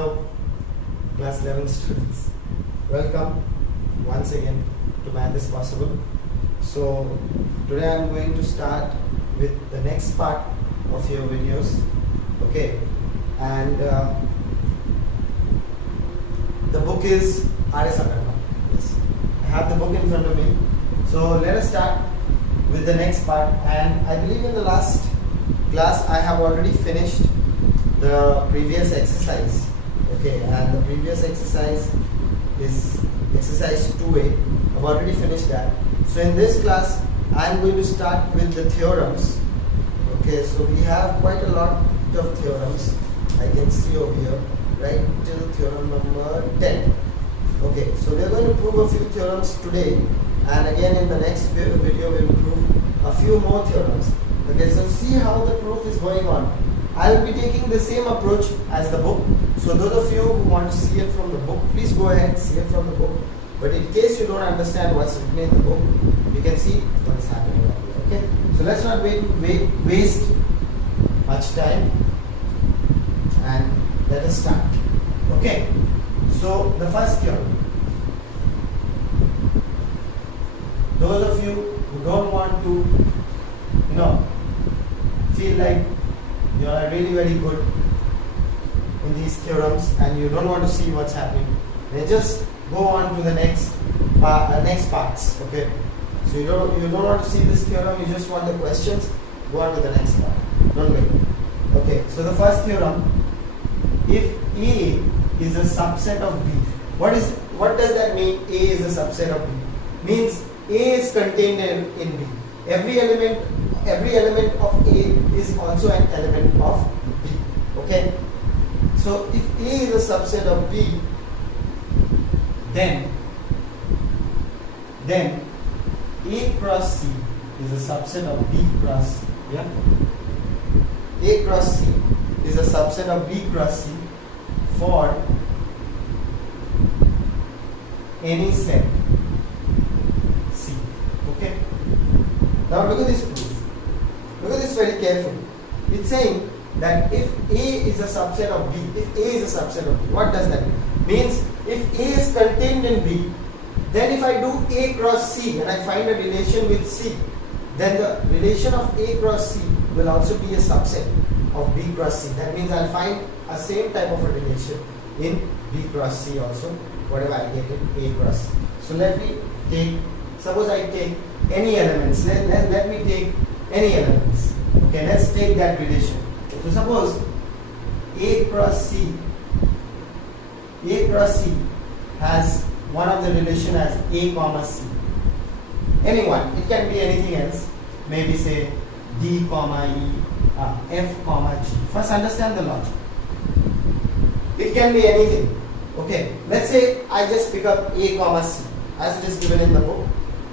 Hello, class 11 students. Welcome once again to Math is Possible. So today I am going to start with the next part of your videos. Okay, and the book is Aggarwal. Yes, I have the book in front of me. So let us start with the next part. And I believe in the last class I have already finished the previous exercise. Okay, and the previous exercise is exercise 2A. I've already finished that. So in this class I am going to start with the theorems. Okay, so we have quite a lot of theorems. I can see over here, right, till theorem number 10. Okay, so we are going to prove a few theorems today, and again in the next video we will prove a few more theorems. Okay, so see how the proof is going on. I will be taking the same approach as the book. So those of you who want to see it from the book, please go ahead and see it from the book. But in case you don't understand what's written in the book, you can see what is happening over here. Okay, so let's not waste much time and let us start. Okay, so the first theorem. Those of you who don't want to, feel like you are really very good in these theorems and you don't want to see what's happening, then just go on to the next parts. Okay, so you don't want to see this theorem, you just want the questions, go on to the next part. Don't wait. Okay, so the first theorem: if A is a subset of B. What does that mean? A is a subset of B means A is contained in B. Every element of A is also an element of B. Okay, so if A is a subset of B, then A cross C is a subset of B cross C. Yeah, A cross C is a subset of B cross C for any set C. Okay, now look at this proof. Look at this very carefully. It's saying that if A is a subset of B, what does that mean? Means if A is contained in B, then if I do A cross C and I find a relation with C, then the relation of A cross C will also be a subset of B cross C. That means I'll find a same type of a relation in B cross C also, whatever I get in A cross C. So let me take, suppose I take any elements. Let me take any elements. Okay, let's take that relation. So suppose A cross C has one of the relation as A comma C. Anyone, it can be anything else. Maybe say D comma E, F comma G. First understand the logic. It can be anything. Okay, let's say I just pick up A comma C as it is given in the book.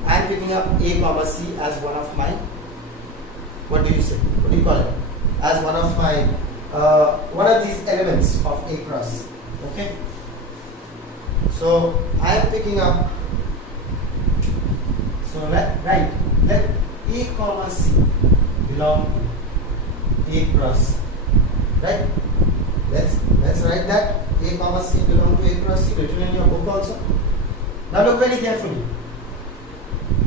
I am picking up A comma C as one of my, what do you say? What do you call it? As one of my, one of these elements of A cross C. Okay. So I am picking up. So let A comma C belong to A cross C. Right? Let's write that A comma C belong to A cross C, written in your book also. Now look very carefully.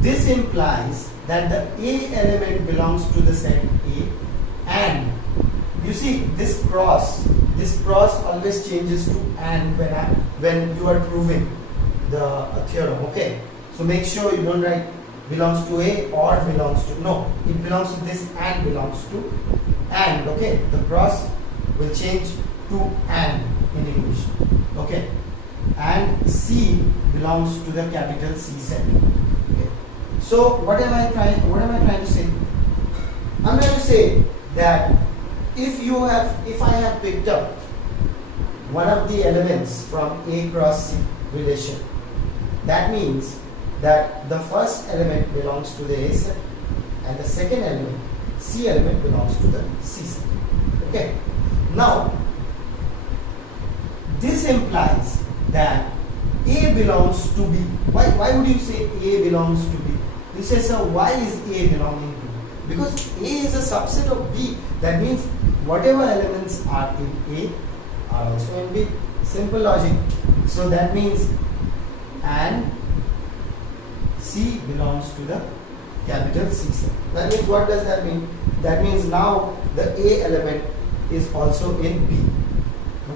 This implies that the A element belongs to the set A, and you see this cross always changes to and when you are proving the theorem. Okay, so make sure you don't write belongs to A or belongs to, no, it belongs to this and belongs to and. Okay, the cross will change to and in English. Okay, and C belongs to the capital C set. Okay. So what am I trying to say? I'm trying to say that if I have picked up one of the elements from A cross C relation, that means that the first element belongs to the A set and the second element, C element, belongs to the C set. Okay. Now this implies that A belongs to B. Why would you say A belongs to B? You say, sir, why is A belonging to B? Because A is a subset of B. That means whatever elements are in A are also in B. Simple logic. So that means and C belongs to the capital C set. That means what does that mean? That means now the A element is also in B.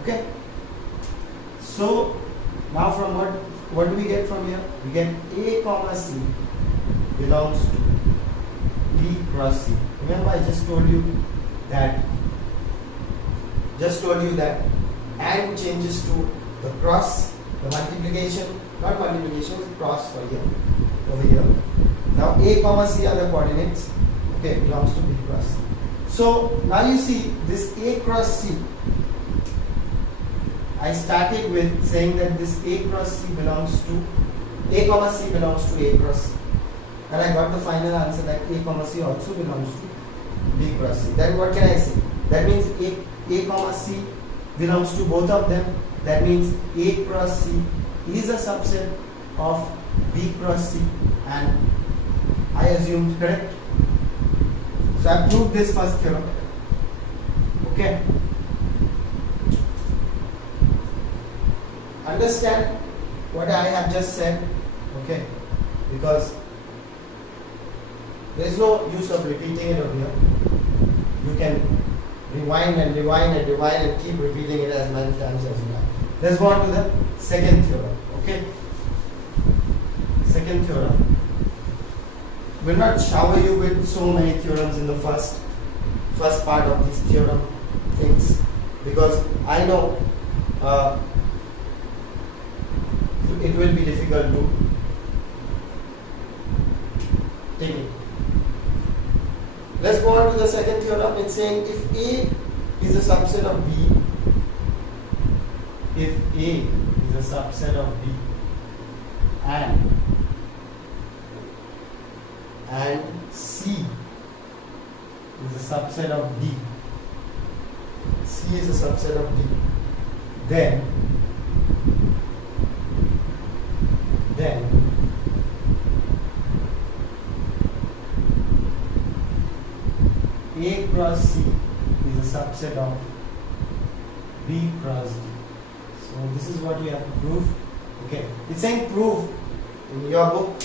Okay. So now from what do we get from here? We get A comma C belongs to B cross C. Remember I just told you that and changes to the cross, the multiplication, not multiplication, it's cross for here, over here. Now A comma C are the coordinates, okay, belongs to B cross C. So now you see this A cross C, I started with saying that this A cross C belongs to, A comma C belongs to A cross C. And I got the final answer that A comma C also belongs to B cross C. Then what can I say? That means A comma C belongs to both of them. That means A cross C is a subset of B cross C, and I assumed correct. So I proved this first theorem. Okay. Understand what I have just said. Okay. Because there is no use of repeating it over here. You can rewind and keep repeating it as many times as you like. Let's go on to the second theorem. Okay. Second theorem. Will not shower you with so many theorems in the first part of these theorem things, because I know it will be difficult to take it. Let's go on to the second theorem. It's saying if A is a subset of B, if A is a subset of B and C is a subset of D, C is a subset of D, then A cross C is a subset of B cross D. So this is what you have to prove. Okay, it's saying prove in your book.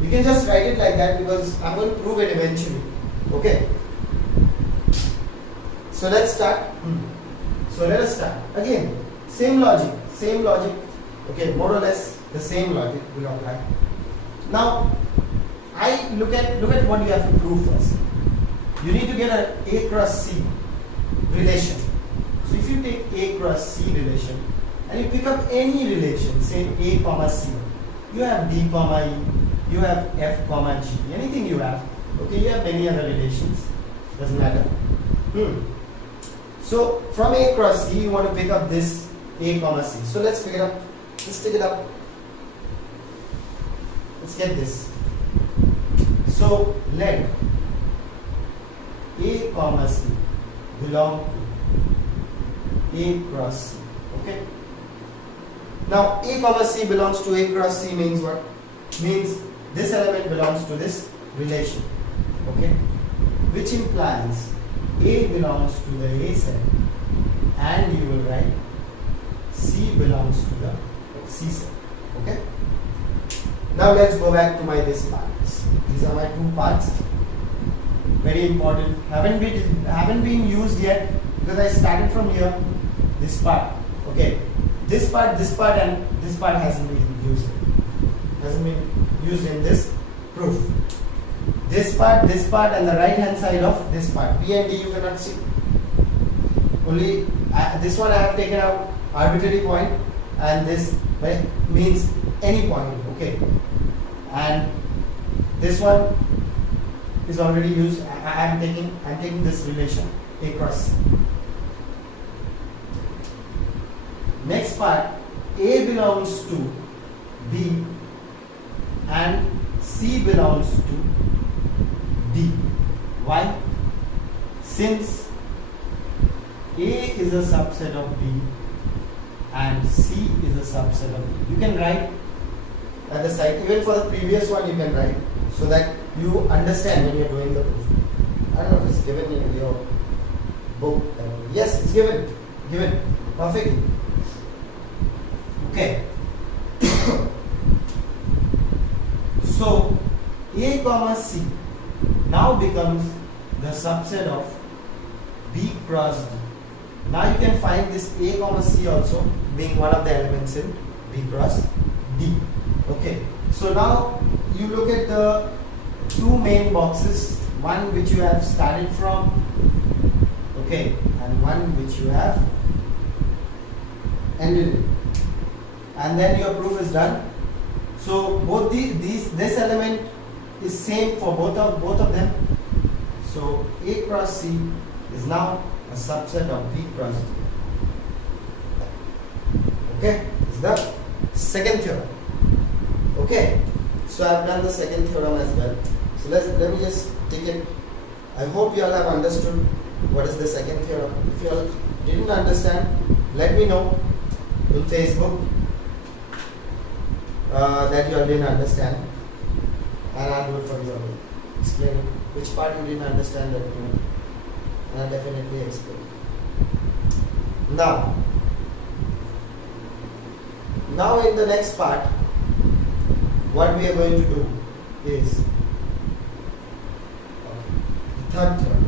You can just write it like that because I'm going to prove it eventually. Okay. So let's start. So let us start. Again, same logic. Okay, more or less the same logic will apply. Now, I look at what you have to prove first. You need to get an A cross C relation. So if you take A cross C relation and you pick up any relation, say A comma C, you have D comma E, you have F comma G, anything you have. Okay, you have many other relations, doesn't matter. So from A cross C, you want to pick up this A comma C. So let's pick it up. Let's take it up. Let's get this. So let A comma C belong to A cross C. Okay. Now A comma C belongs to A cross C means what? Means this element belongs to this relation. Okay. Which implies A belongs to the A set and you will write C belongs to the C set. Okay. Now let's go back to my this parts. These are my two parts. Very important. Haven't been used yet because I started from here. This part. Okay. This part, and this part hasn't been used. Hasn't been used in this proof. This part, and the right hand side of this part. B and D you cannot see. Only this one I have taken out arbitrary point, and this means any point. Okay. And this one is already used. I'm taking this relation A cross C. Next part, A belongs to B and C belongs to D. Why? Since A is a subset of B and C is a subset of D. You can write at the side, even for the previous one you can write, so that you understand when you are doing the proof. I don't know if it's given in your book. Yes, it's given perfectly. Okay. So A comma C now becomes the subset of B cross D. Now you can find this A comma C also being one of the elements in B cross D. Okay. So now you look at the two main boxes, one which you have started from, okay, and one which you have ended in, and then your proof is done. So both this element is same for both of them. So A cross C is now a subset of B cross D. Okay, this is the second theorem. Okay, so I have done the second theorem as well. So let me just take it. I hope you all have understood what is the second theorem. If you all didn't understand, let me know in Facebook that you all didn't understand, and I'll do it for you. Explain which part you didn't understand, let me know, and I'll definitely explain. Now in the next part, what we are going to do is the third theorem.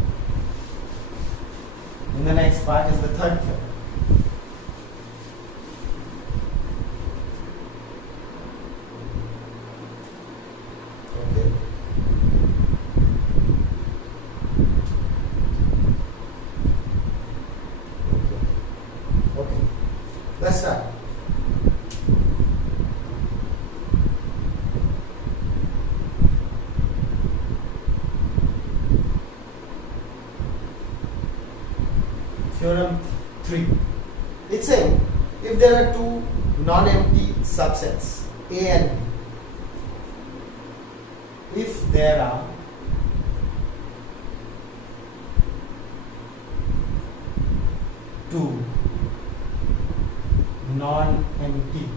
In the next part is the third theorem. Okay. Okay. Let's start. Theorem 3. It's saying if there are two non-empty subsets A and B, if there are two non-empty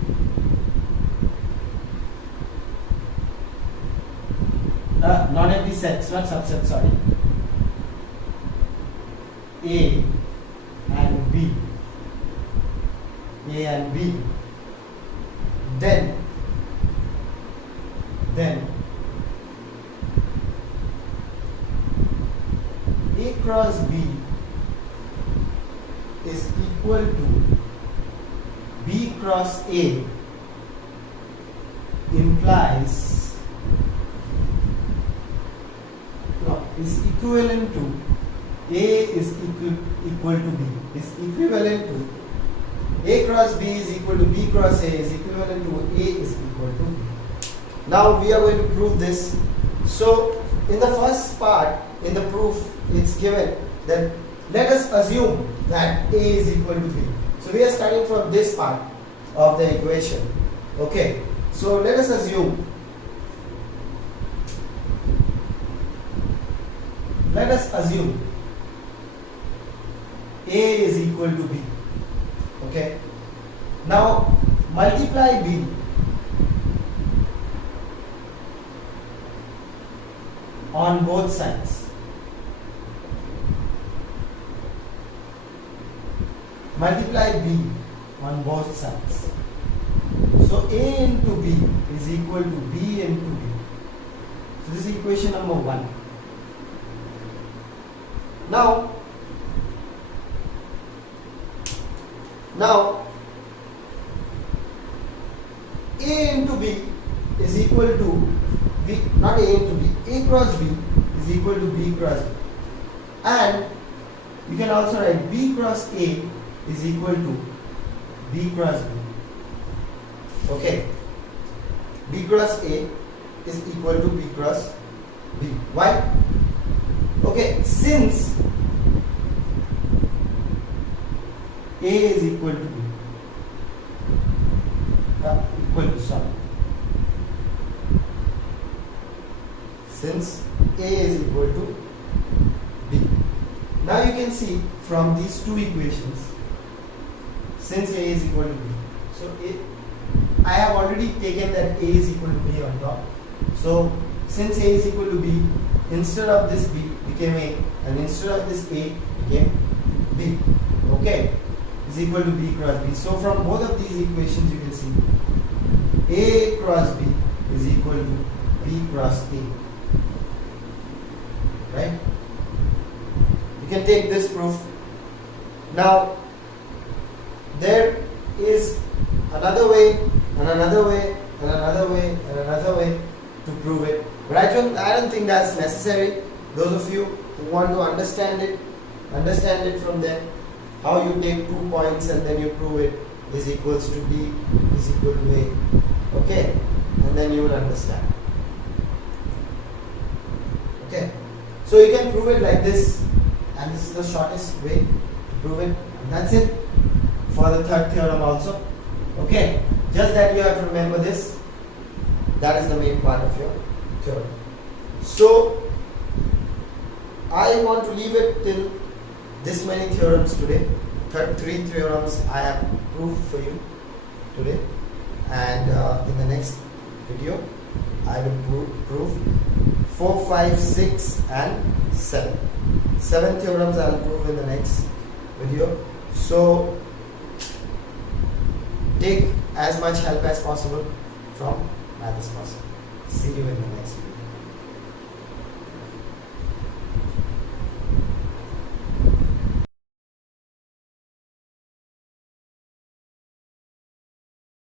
non-empty sets, not subsets, sorry, A and B, then A cross B is equal to B cross A implies, no, is equivalent to A is equal to B, is equivalent to A cross B is equal to B cross A is equivalent to A is equal to B. Now we are going to prove this. So in the first part, in the proof, it's given that let us assume that A is equal to B. So we are starting from this part of the equation. Okay, so let us assume A is equal to B. Okay, now multiply B on both sides. Multiply B on both sides. So A into B is equal to B into B. So this is equation number 1. Now A into B is equal to B, not A into B, A cross B is equal to B cross B. And you can also write B cross A is equal to B cross B. Okay, B cross A is equal to B cross B. Why? Okay, since A is equal to B, since A is equal to B. Now you can see from these two equations, since A is equal to B, so I have already taken that A is equal to B on top. So since A is equal to B, instead of this B became A, and instead of this A became B. Okay, is equal to B cross B. So from both of these equations you can see A cross B is equal to B cross A. Right? You can take this proof. Now there is another way and another way and another way and another way to prove it. But I don't think that's necessary. Those of you who want to understand it from there. How you take 2 points and then you prove it is equals to B is equal to A. Okay? And then you will understand. Okay? So you can prove it like this, and this is the shortest way to prove it. And that's it for the third theorem also. Okay? Just that you have to remember this. That is the main part of your theorem. So I want to leave it till this many theorems today. 3 theorems I have proved for you today, and in the next video I will prove 4, 5, 6 and 7. 7 theorems I will prove in the next video. So take as much help as possible from Math is Possible. See you in the next video.